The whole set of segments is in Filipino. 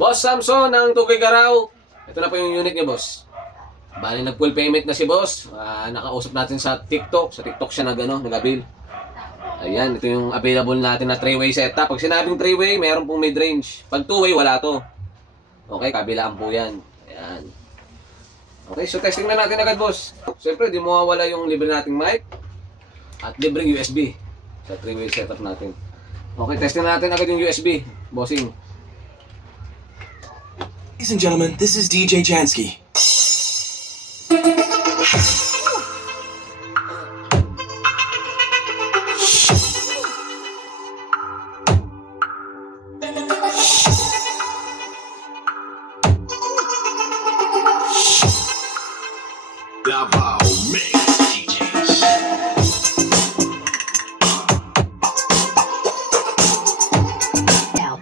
Boss Samson ng Tugay Garaw. Ito na po yung unit niya, boss. Bali, nag-full payment na si boss. Nakausap natin sa TikTok. Sa TikTok siya nag-avail. Ayan, ito yung available natin na 3-way setup. Pag sinabing 3-way, mayroon pong mid-range. Pag 2-way, wala to. Okay, kabilaan po yan. Ayan. Okay, so testing na natin agad, boss. Siyempre, di mawawala yung libre nating mic at libreng USB sa 3-way setup natin. Okay, testing natin agad yung USB, bossing. Ladies and gentlemen, this is DJ Jansky. Davao Mix DJs.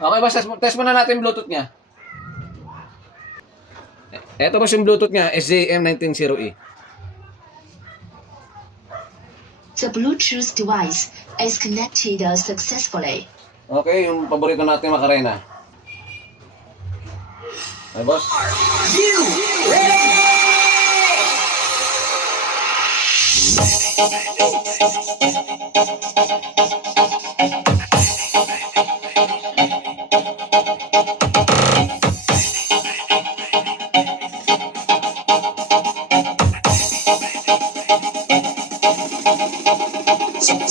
Okay, boss, test muna natin yung Bluetooth niya. Ito boss yung Bluetooth niya, SJM190E. The Bluetooth device is connected successfully. Okay, yung paborito natin Macarena. Okay, boss.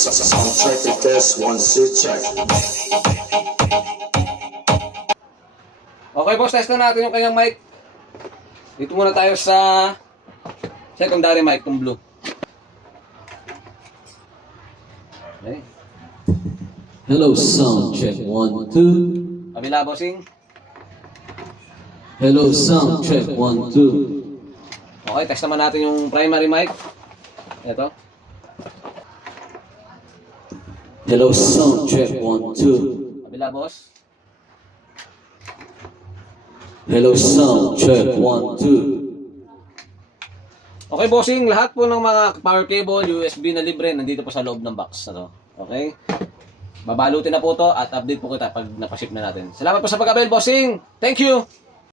Sound check the test, 1 2 check. Okay, boss, test na natin yung kanyang mic. Dito muna tayo sa secondary mic, itong blue. Okay. Hello, sound check 1 2. Kabila, bossing. Hello, sound check 1 2. Okay, test naman natin yung primary mic. Ito. Hello, sound check 1 2. Kabila, boss. Hello, sound check 1 2. Okay, bossing, lahat po ng mga power cable, USB na libre, nandito po sa loob ng box na to. Okay? Babalutin na po to at update po kita pag napaship na natin. Salamat po sa pag-avail, bossing! Thank you!